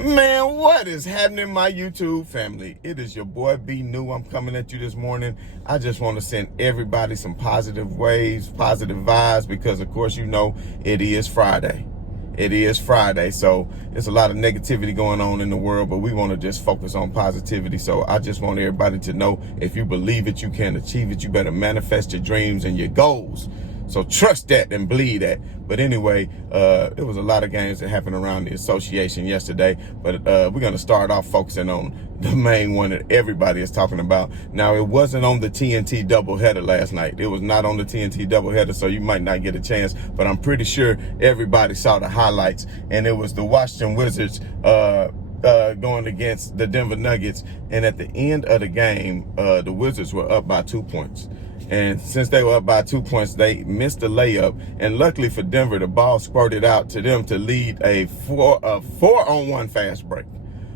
Man, what is happening, my YouTube family? It is your boy B New. I'm coming at you this morning. I just want to send everybody some positive waves, positive vibes, because of course you know it is Friday. It is Friday, so there's a lot of negativity going on in the world, but we want to just focus on positivity. So I just want everybody to know, if you believe it, you can achieve it. You better manifest your dreams and your goals. So trust that and believe that. But anyway, it was a lot of games that happened around the association yesterday. But we're going to start off focusing on the main one that everybody is talking about. Now, it wasn't on the TNT doubleheader last night. It was not on the TNT doubleheader, so you might not get a chance. But I'm pretty sure everybody saw the highlights. And it was the Washington Wizards going against the Denver Nuggets. And at the end of the game, the Wizards were up by 2 points. And since they were up by 2 points, they missed the layup. And luckily for Denver, the ball squirted out to them to lead a four-on-one fast break.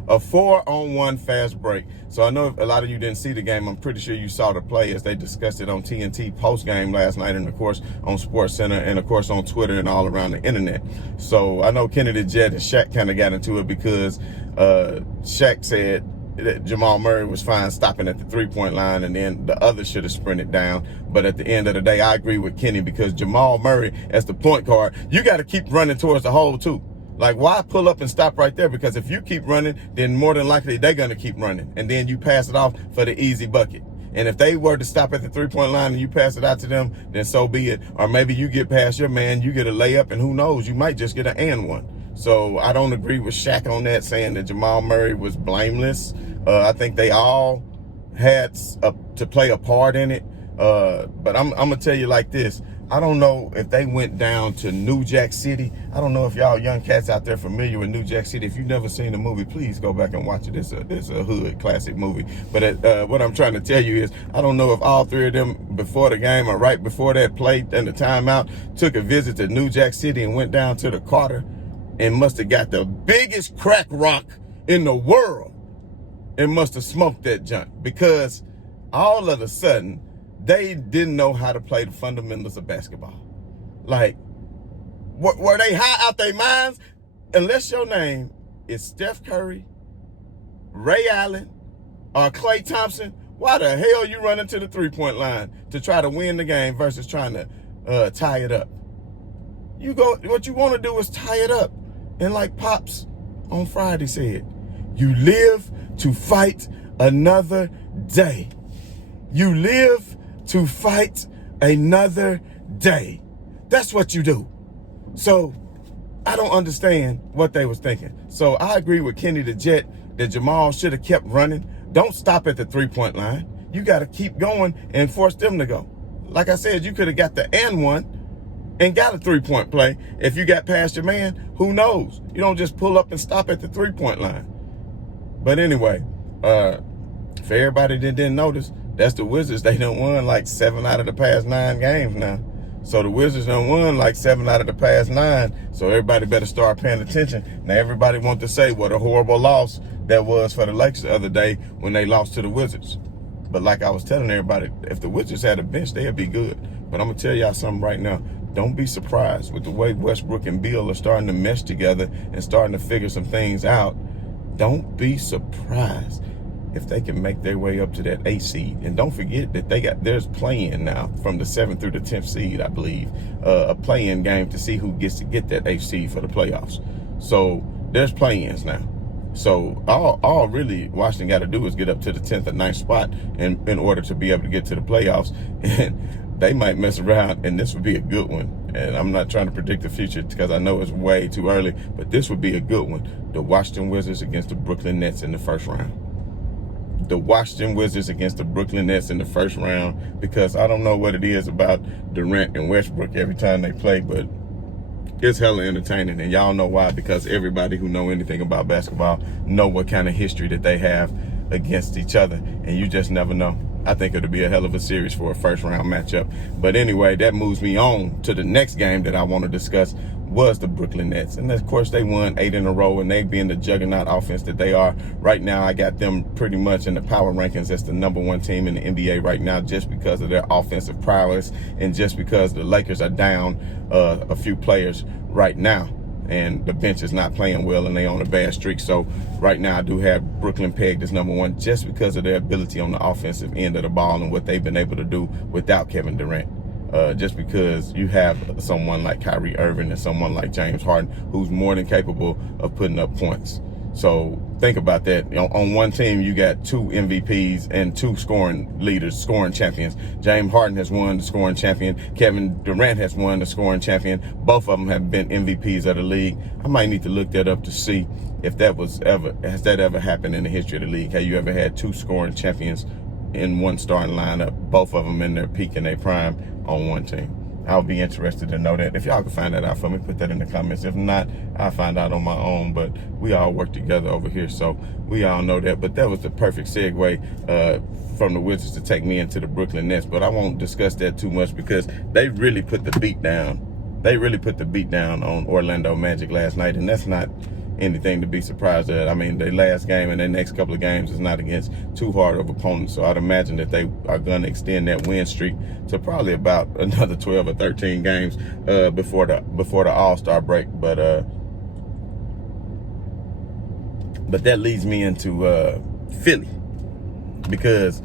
A 4-on-1 fast break. So I know a lot of you didn't see the game. I'm pretty sure you saw the play as they discussed it on TNT post-game last night, and of course on SportsCenter, and of course on Twitter and all around the internet. So I know Kenny the Jet and Shaq kind of got into it because Shaq said that Jamal Murray was fine stopping at the three-point line, and then the others should have sprinted down. But at the end of the day, I agree with Kenny, because Jamal Murray, as the point guard, you got to keep running towards the hole too. Like, why pull up and stop right there? Because if you keep running, then more than likely they're going to keep running, and then you pass it off for the easy bucket. And if they were to stop at the three-point line and you pass it out to them, then so be it. Or maybe you get past your man, you get a layup, and who knows, you might just get an and one. So I don't agree with Shaq on that, saying that Jamal Murray was blameless. I think they all had to play a part in it. But I'm going to tell you like this. I don't know if they went down to New Jack City. I don't know if y'all young cats out there familiar with New Jack City. If you've never seen the movie, please go back and watch it. It's a hood classic movie. But what I'm trying to tell you is, I don't know if all three of them before the game or right before that play and the timeout took a visit to New Jack City and went down to the Carter and must have got the biggest crack rock in the world and must have smoked that junk, because all of a sudden they didn't know how to play the fundamentals of basketball. Like, were they high out their minds? Unless your name is Steph Curry, Ray Allen, or Klay Thompson, why the hell you running to the three-point line to try to win the game versus trying to tie it up? What you want to do is tie it up. And like Pops on Friday said, you live to fight another day. You live to fight another day. That's what you do. So I don't understand what they was thinking. So I agree with Kenny the Jet that Jamal should have kept running. Don't stop at the three-point line. You got to keep going and force them to go. Like I said, you could have got the and one and got a three-point play. If you got past your man, who knows? You don't just pull up and stop at the three-point line. But anyway, for everybody that didn't notice, that's the Wizards. They done won like 7 out of the past 9 games now. So the Wizards done won like 7 out of the past 9. So everybody better start paying attention. Now everybody wants to say what a horrible loss that was for the Lakers the other day when they lost to the Wizards. But like I was telling everybody, if the Wizards had a bench, they'd be good. But I'm going to tell y'all something right now. Don't be surprised with the way Westbrook and Beal are starting to mesh together and starting to figure some things out. Don't be surprised if they can make their way up to that 8th seed. And don't forget that there's play-in now from the 7th through the 10th seed, I believe. A play-in game to see who gets to get that 8th seed for the playoffs. So there's play-ins now. So all really Washington got to do is get up to the 10th or 9th spot in order to be able to get to the playoffs. And they might mess around, and this would be a good one. And I'm not trying to predict the future because I know it's way too early, but this would be a good one. The Washington Wizards against the Brooklyn Nets in the first round. The Washington Wizards against the Brooklyn Nets in the first round, because I don't know what it is about Durant and Westbrook every time they play, but it's hella entertaining. And y'all know why, because everybody who know anything about basketball know what kind of history that they have against each other, and you just never know. I think it'll be a hell of a series for a first round matchup. But anyway, that moves me on to the next game that I want to discuss, was the Brooklyn Nets. And of course, they won 8 in a row, and they being the juggernaut offense that they are right now, I got them pretty much in the power rankings as the #1 team in the NBA right now, just because of their offensive prowess and just because the Lakers are down a few players right now. and the bench is not playing well, and they on a bad streak. So right now I do have Brooklyn pegged as number one just because of their ability on the offensive end of the ball and what they've been able to do without Kevin Durant. Just because you have someone like Kyrie Irving and someone like James Harden who's more than capable of putting up points. So think about that. On one team, you got 2 MVPs and 2 scoring leaders, scoring champions. James Harden has won the scoring champion. Kevin Durant has won the scoring champion. Both of them have been MVPs of the league. I might need to look that up to see if has that ever happened in the history of the league. Have you ever had 2 scoring champions in one starting lineup, both of them in their peak and their prime on one team? I'll be interested to know that. If y'all can find that out for me, put that in the comments. If not, I'll find out on my own. But we all work together over here, so we all know that. But that was the perfect segue from the Wizards to take me into the Brooklyn Nets. But I won't discuss that too much because they really put the beat down. They really put the beat down on Orlando Magic last night, and that's not anything to be surprised at. I mean, their last game and their next couple of games is not against too hard of opponents. So I'd imagine that they are going to extend that win streak to probably about another 12 or 13 games before the All-Star break. But that leads me into Philly, because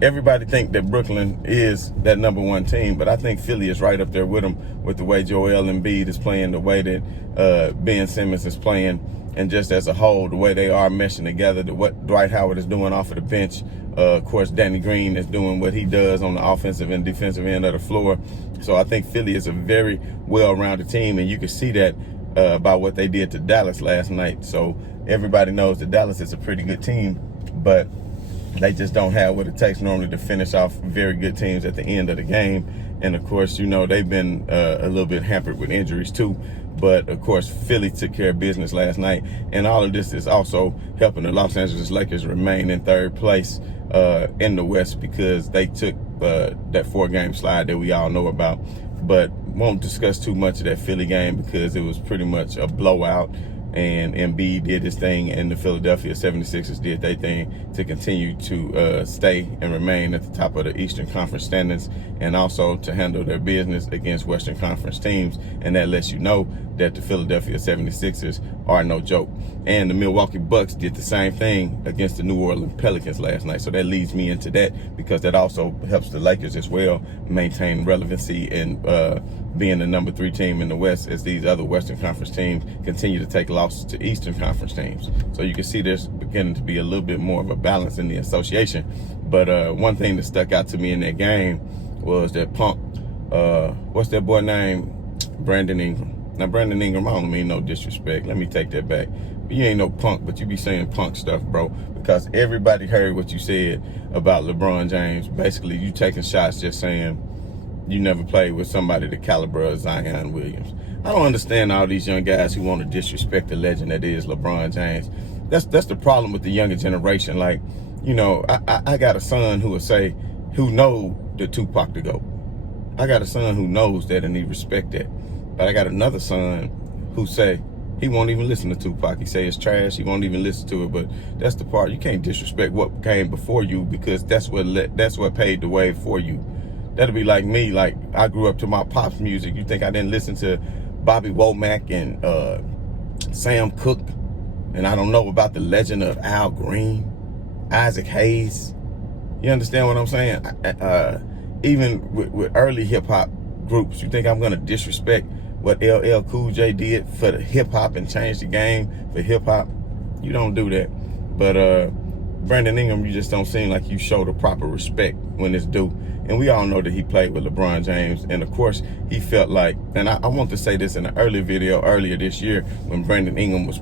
everybody think that Brooklyn is that number one team, but I think Philly is right up there with them with the way Joel Embiid is playing, the way that Ben Simmons is playing, and just as a whole, the way they are meshing together, what Dwight Howard is doing off of the bench. Of course, Danny Green is doing what he does on the offensive and defensive end of the floor. So I think Philly is a very well-rounded team, and you can see that by what they did to Dallas last night. So everybody knows that Dallas is a pretty good team, but they just don't have what it takes normally to finish off very good teams at the end of the game. And of course, they've been a little bit hampered with injuries too. But of course, Philly took care of business last night. And all of this is also helping the Los Angeles Lakers remain in third place in the West, because they took that 4-game slide that we all know about. But won't discuss too much of that Philly game because it was pretty much a blowout. And Embiid did his thing, and the Philadelphia 76ers did their thing to continue to stay and remain at the top of the Eastern Conference standings, and also to handle their business against Western Conference teams. And that lets you know that the Philadelphia 76ers are no joke. And the Milwaukee Bucks did the same thing against the New Orleans Pelicans last night. So that leads me into that, because that also helps the Lakers as well maintain relevancy and being the number 3 team in the West, as these other Western Conference teams continue to take losses to Eastern Conference teams. So you can see there's beginning to be a little bit more of a balance in the association. But one thing that stuck out to me in that game was that Punk, what's that boy name? Brandon Ingram. Now, Brandon Ingram, I don't mean no disrespect. Let me take that back. But you ain't no punk, but you be saying punk stuff, bro, because everybody heard what you said about LeBron James. Basically, you taking shots just saying you never played with somebody the caliber of Zion Williams. I don't understand all these young guys who want to disrespect the legend that is LeBron James. That's the problem with the younger generation. Like, I got a son who know the Tupac the GOAT. I got a son who knows that and he respect that. But I got another son who say he won't even listen to Tupac. He say it's trash. He won't even listen to it. But that's the part. You can't disrespect what came before you, because that's what paved the way for you. That'll be like me. Like, I grew up to my pop's music. You think I didn't listen to Bobby Womack and Sam Cooke? And I don't know about the legend of Al Green, Isaac Hayes. You understand what I'm saying? Even with early hip-hop groups, you think I'm going to disrespect what LL Cool J did for the hip-hop and change the game for hip-hop? You don't do that. But Brandon Ingram, you just don't seem like you show the proper respect when it's due. And we all know that he played with LeBron James. And of course, he felt like, and I want to say this in an early video earlier this year when Brandon Ingram was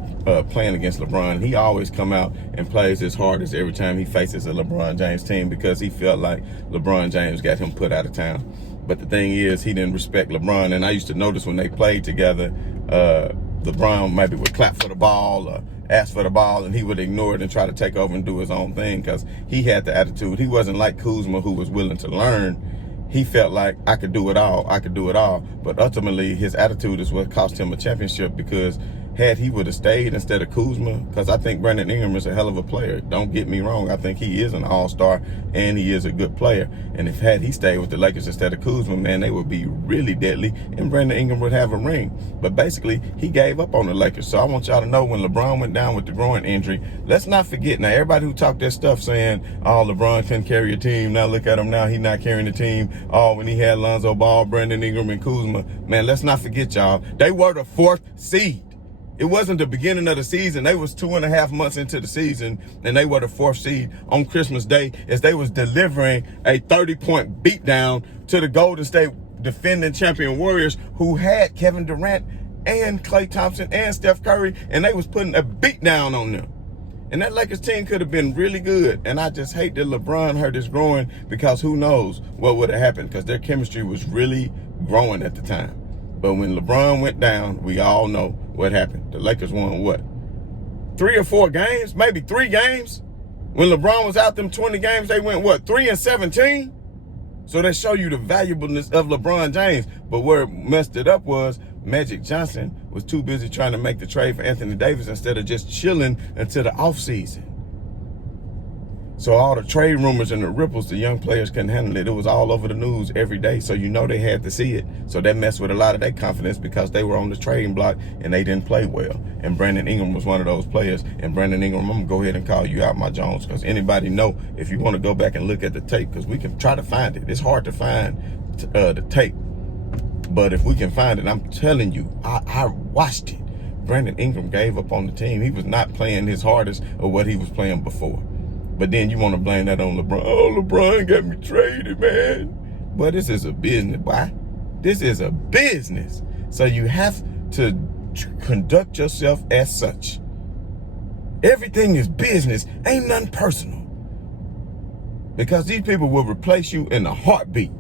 playing against LeBron, he always come out and plays his hardest every time he faces a LeBron James team, because he felt like LeBron James got him put out of town. But the thing is, he didn't respect LeBron. And I used to notice when they played together, LeBron maybe would clap for the ball or ask for the ball, and he would ignore it and try to take over and do his own thing, because he had the attitude. He wasn't like Kuzma, who was willing to learn. He felt like, I could do it all. But ultimately, his attitude is what cost him a championship, because had he would have stayed instead of Kuzma, because I think Brandon Ingram is a hell of a player. Don't get me wrong. I think he is an all-star and he is a good player. And if had he stayed with the Lakers instead of Kuzma, man, they would be really deadly and Brandon Ingram would have a ring. But basically, he gave up on the Lakers. So I want y'all to know when LeBron went down with the groin injury, let's not forget. Now, everybody who talked that stuff saying, oh, LeBron couldn't carry a team. Now look at him now. He's not carrying the team. Oh, when he had Lonzo Ball, Brandon Ingram, and Kuzma. Man, let's not forget, y'all. They were the 4th seed. It wasn't the beginning of the season. They was 2.5 months into the season, and they were the 4th seed on Christmas Day as they was delivering a 30-point beatdown to the Golden State defending champion Warriors, who had Kevin Durant and Klay Thompson and Steph Curry, and they was putting a beatdown on them. And that Lakers team could have been really good. And I just hate that LeBron hurt his groin, because who knows what would have happened, because their chemistry was really growing at the time. But when LeBron went down, we all know what happened. The Lakers won what? 3 or 4 games? Maybe 3 games? When LeBron was out them 20 games, they went what? 3-17? So they show you the valuableness of LeBron James. But where it messed it up was Magic Johnson was too busy trying to make the trade for Anthony Davis instead of just chilling until the offseason. So all the trade rumors and the ripples, the young players couldn't handle it. It was all over the news every day. So you know they had to see it. So that messed with a lot of their confidence, because they were on the trading block and they didn't play well. And Brandon Ingram was one of those players. And Brandon Ingram, I'm going to go ahead and call you out, my Jones, because anybody know, if you want to go back and look at the tape, because we can try to find it. It's hard to find the tape. But if we can find it, I'm telling you, I watched it. Brandon Ingram gave up on the team. He was not playing his hardest or what he was playing before. But then you want to blame that on LeBron. Oh, LeBron got me traded, man. But this is a business, boy. This is a business. So you have to conduct yourself as such. Everything is business. Ain't nothing personal. Because these people will replace you in a heartbeat.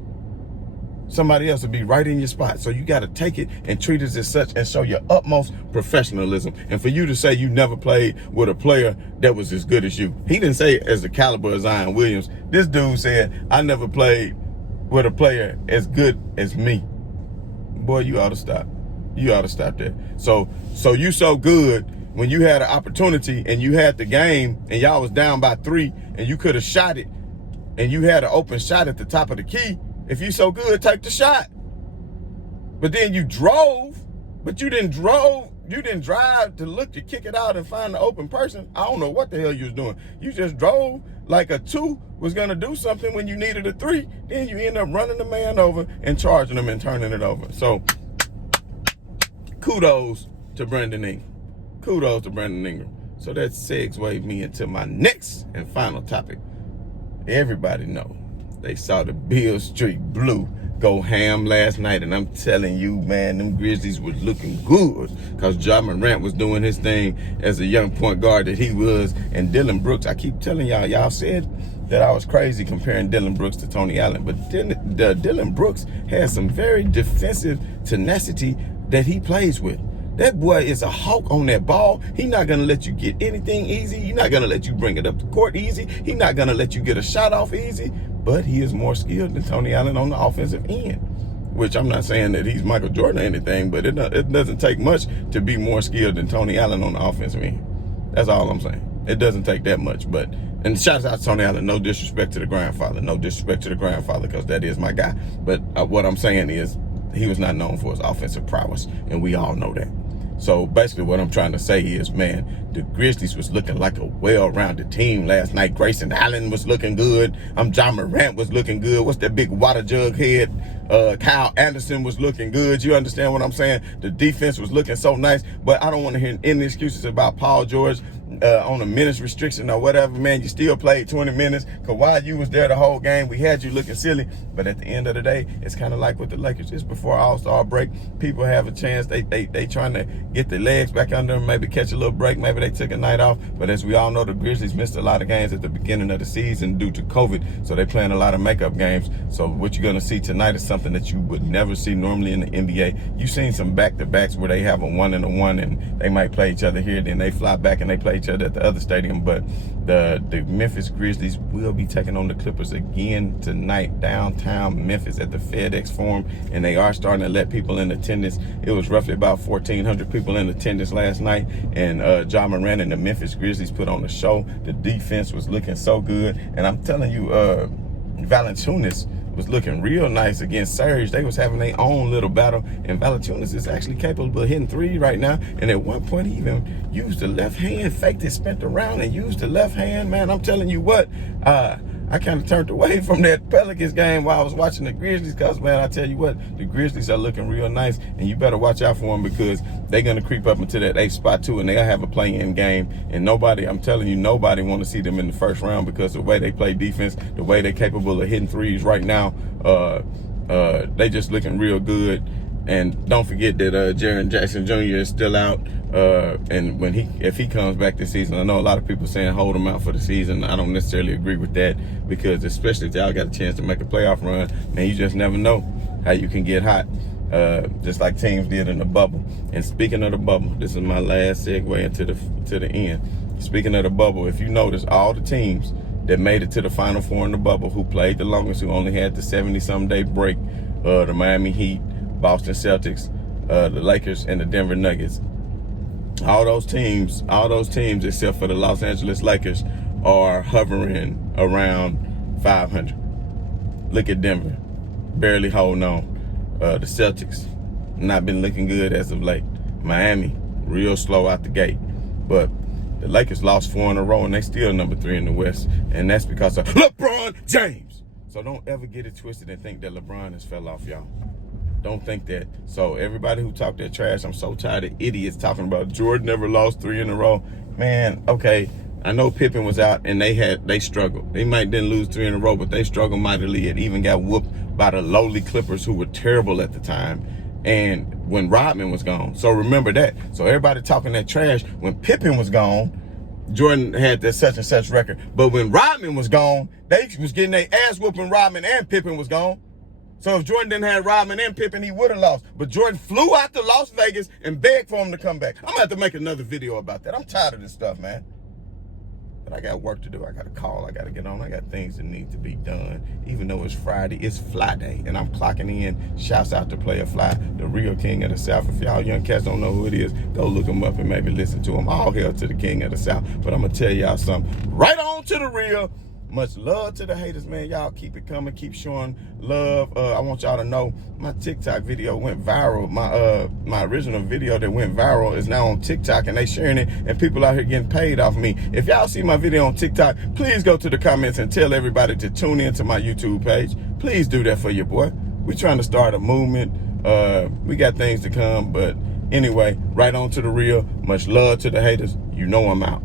Somebody else will be right in your spot. So you got to take it and treat it as such and show your utmost professionalism. And for you to say you never played with a player that was as good as you. He didn't say as the caliber of Zion Williams. This dude said, I never played with a player as good as me. Boy, you ought to stop. You ought to stop that. So you so good when you had an opportunity and you had the game and y'all was down by 3 and you could have shot it and you had an open shot at the top of the key. If you so good, take the shot. But then you drove, but you didn't drive to look to kick it out and find the open person. I don't know what the hell you was doing. You just drove like a 2 was going to do something when you needed a 3. Then you end up running the man over and charging him and turning it over. So kudos to Brandon Ingram. Kudos to Brandon Ingram. So that segues me into my next and final topic. Everybody know. They saw the Beale Street Blue go ham last night, and I'm telling you, man, them Grizzlies was looking good because Ja Morant was doing his thing as a young point guard that he was, and Dylan Brooks. I keep telling y'all said that I was crazy comparing Dylan Brooks to Tony Allen, but Dylan Brooks has some very defensive tenacity that he plays with. That boy is a hawk on that ball. He's not going to let you get anything easy. He's not going to let you bring it up the court easy. He's not going to let you get a shot off easy. But he is more skilled than Tony Allen on the offensive end, which I'm not saying that he's Michael Jordan or anything, but it doesn't take much to be more skilled than Tony Allen on the offensive end. That's all I'm saying. It doesn't take that much. And shouts out to Tony Allen. No disrespect to the grandfather. No disrespect to the grandfather, because that is my guy. But what I'm saying is he was not known for his offensive prowess, and we all know that. So basically what I'm trying to say is, man, the Grizzlies was looking like a well-rounded team last night. Grayson Allen was looking good. Ja Morant was looking good. What's that big water jug head? Kyle Anderson was looking good. You understand what I'm saying? The defense was looking so nice. But I don't want to hear any excuses about Paul George on a minutes restriction or whatever. Man, you still played 20 minutes. Kawhi, you was there the whole game. We had you looking silly. But at the end of the day, it's kind of like with the Lakers. Just before All-Star break, people have a chance. They trying to get their legs back under them, maybe catch a little break. Maybe they took a night off. But as we all know, the Grizzlies missed a lot of games at the beginning of the season due to COVID. So they're playing a lot of makeup games. So what you're going to see tonight is something that you would never see normally in the NBA. You've seen some back-to-backs where they have a 1-1 and they might play each other here. Then they fly back and they play each other at the other stadium. But the Memphis Grizzlies will be taking on the Clippers again tonight, downtown Memphis at the FedEx Forum, and they are starting to let people in attendance. It was roughly about 1,400 people in attendance last night, and Ja Morant and the Memphis Grizzlies put on a show. The defense was looking so good, and I'm telling you, Valanciunas was looking real nice against Serge. They was having their own little battle, and Valanciunas is actually capable of hitting three right now. And at one point, he even used the left hand, faked it, spent around, and used the left hand. Man, I'm telling you what, I kind of turned away from that Pelicans game while I was watching the Grizzlies, because, man, I tell you what, the Grizzlies are looking real nice, and you better watch out for them, because they're going to creep up into that 8th spot too, and they'll have a play-in game. And nobody, I'm telling you, nobody want to see them in the first round, because the way they play defense, the way they're capable of hitting threes right now, they just looking real good. And don't forget that Jaren Jackson Jr. is still out. And if he comes back this season, I know a lot of people saying hold him out for the season. I don't necessarily agree with that, because especially if y'all got a chance to make a playoff run, man, you just never know how you can get hot, just like teams did in the bubble. And speaking of the bubble, this is my last segue into the end. Speaking of the bubble, if you notice, all the teams that made it to the Final Four in the bubble, who played the longest, who only had the 70-some day break, the Miami Heat, Boston Celtics, the Lakers, and the Denver Nuggets. All those teams except for the Los Angeles Lakers are hovering around 500. Look at Denver, barely holding on. The Celtics, not been looking good as of late. Miami, real slow out the gate. But the Lakers lost 4 in a row, and they still number 3 in the West. And that's because of LeBron James. So don't ever get it twisted and think that LeBron has fell off, y'all. Don't think that. So everybody who talked that trash, I'm so tired of idiots talking about Jordan never lost 3 in a row. Man, okay, I know Pippen was out and they struggled. They might didn't lose 3 in a row, but they struggled mightily and even got whooped by the lowly Clippers, who were terrible at the time, and when Rodman was gone. So remember that. So everybody talking that trash, when Pippen was gone, Jordan had that such and such record. But when Rodman was gone, they was getting their ass whooping Rodman and Pippen was gone. So if Jordan didn't have Rodman and Pippen, he would have lost. But Jordan flew out to Las Vegas and begged for him to come back. I'm going to have to make another video about that. I'm tired of this stuff, man. But I got work to do. I got to call. I got to get on. I got things that need to be done. Even though it's Friday, it's Fly Day. And I'm clocking in. Shouts out to Player Fly, the real king of the South. If y'all young cats don't know who it is, go look him up and maybe listen to him. All hail to the king of the South. But I'm going to tell y'all something. Right on to the real. Much love to the haters, man. Y'all keep it coming. Keep showing love. I want y'all to know my TikTok video went viral. My original video that went viral is now on TikTok, and they sharing it, and people out here getting paid off me. If y'all see my video on TikTok, please go to the comments and tell everybody to tune in to my YouTube page. Please do that for your boy. We're trying to start a movement. We got things to come, but anyway, right on to the real. Much love to the haters. You know I'm out.